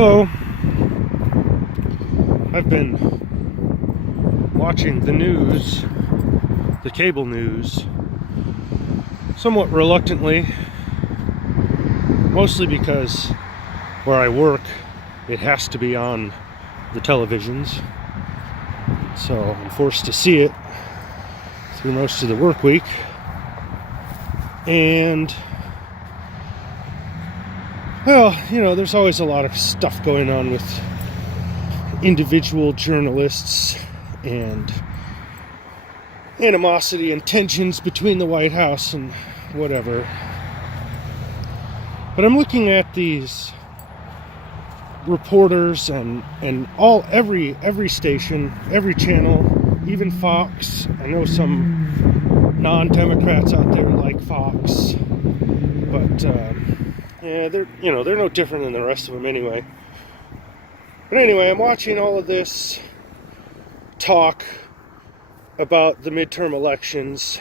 Hello. I've been watching the news, the cable news, somewhat reluctantly, mostly because where I work, it has to be on the televisions, so I'm forced to see it through most of the work week. And well, there's always a lot of stuff going on with individual journalists and animosity and tensions between the White House and whatever. But I'm looking at these reporters and every station, every channel, even Fox. I know some non-Democrats out there like Fox, but yeah, they're no different than the rest of them anyway. But anyway, I'm watching all of this talk about the midterm elections,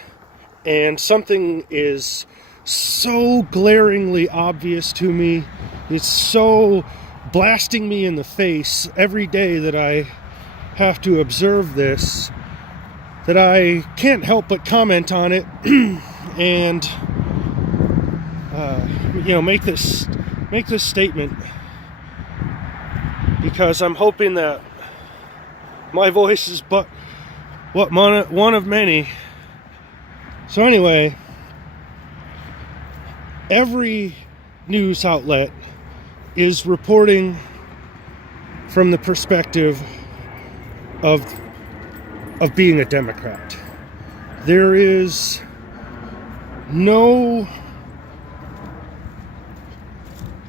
and something is so glaringly obvious to me. It's so blasting me in the face every day that I have to observe this that I can't help but comment on it and make this statement, because I'm hoping that my voice is but one of many. So anyway, every news outlet is reporting from the perspective of being a Democrat. There is no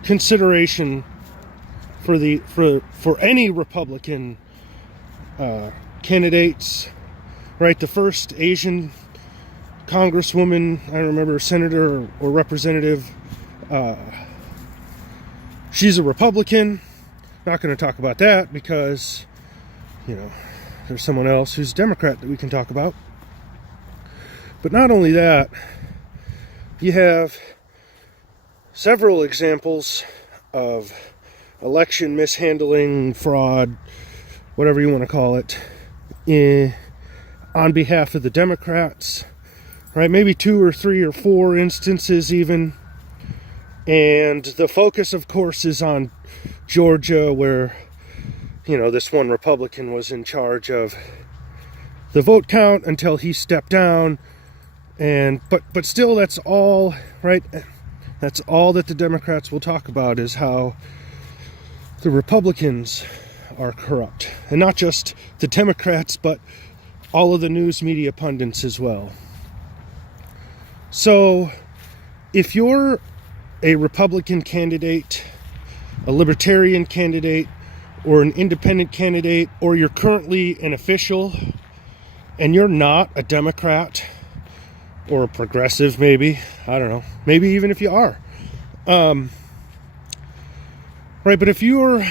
consideration for any Republican candidates, right? The first Asian congresswoman, I don't remember, senator or representative, she's a Republican. Not going to talk about that because there's someone else who's a Democrat that we can talk about. But not only that, you have several examples of election mishandling, fraud, whatever you want to call it, on behalf of the Democrats, right? Maybe 2 or 3 or 4 instances even. And the focus, of course, is on Georgia, where, this one Republican was in charge of the vote count until he stepped down. And but still, that's all, right? That's all that the Democrats will talk about, is how the Republicans are corrupt. And not just the Democrats, but all of the news media pundits as well. So if you're a Republican candidate, a libertarian candidate, or an independent candidate, or you're currently an official and you're not a Democrat or a progressive, maybe, I don't know, maybe even if you are, right? But if you're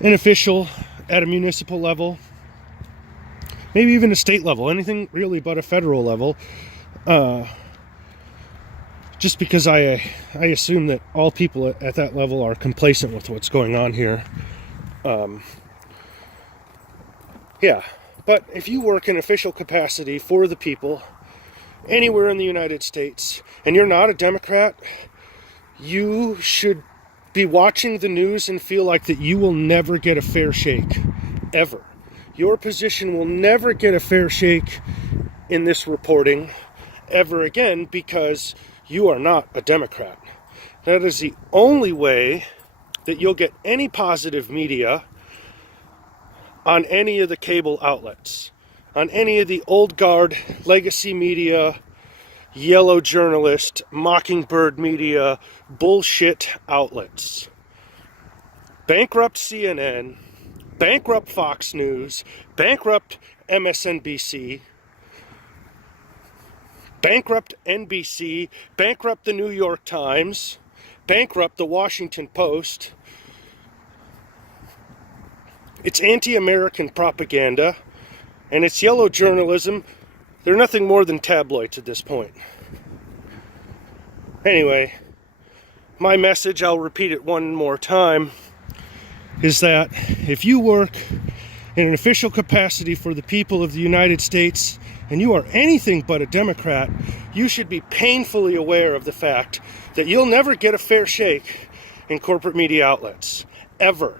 an official at a municipal level, maybe even a state level, anything really but a federal level, just because I assume that all people at that level are complacent with what's going on here. Yeah, but if you work in official capacity for the people anywhere in the United States and you're not a Democrat, you should be watching the news and feel like that you will never get a fair shake, ever. Your position will never get a fair shake in this reporting ever again, because you are not a Democrat. That is the only way that you'll get any positive media on any of the cable outlets, on any of the old guard legacy media, yellow journalist, mockingbird media, bullshit outlets. Bankrupt CNN, bankrupt Fox News, bankrupt MSNBC, bankrupt NBC, bankrupt the New York Times, bankrupt the Washington Post. It's anti-American propaganda, and it's yellow journalism. They're nothing more than tabloids at this point. Anyway, my message, I'll repeat it one more time. is that if you work in an official capacity for the people of the United States and you are anything but a Democrat, you should be painfully aware of the fact that you'll never get a fair shake in corporate media outlets, ever.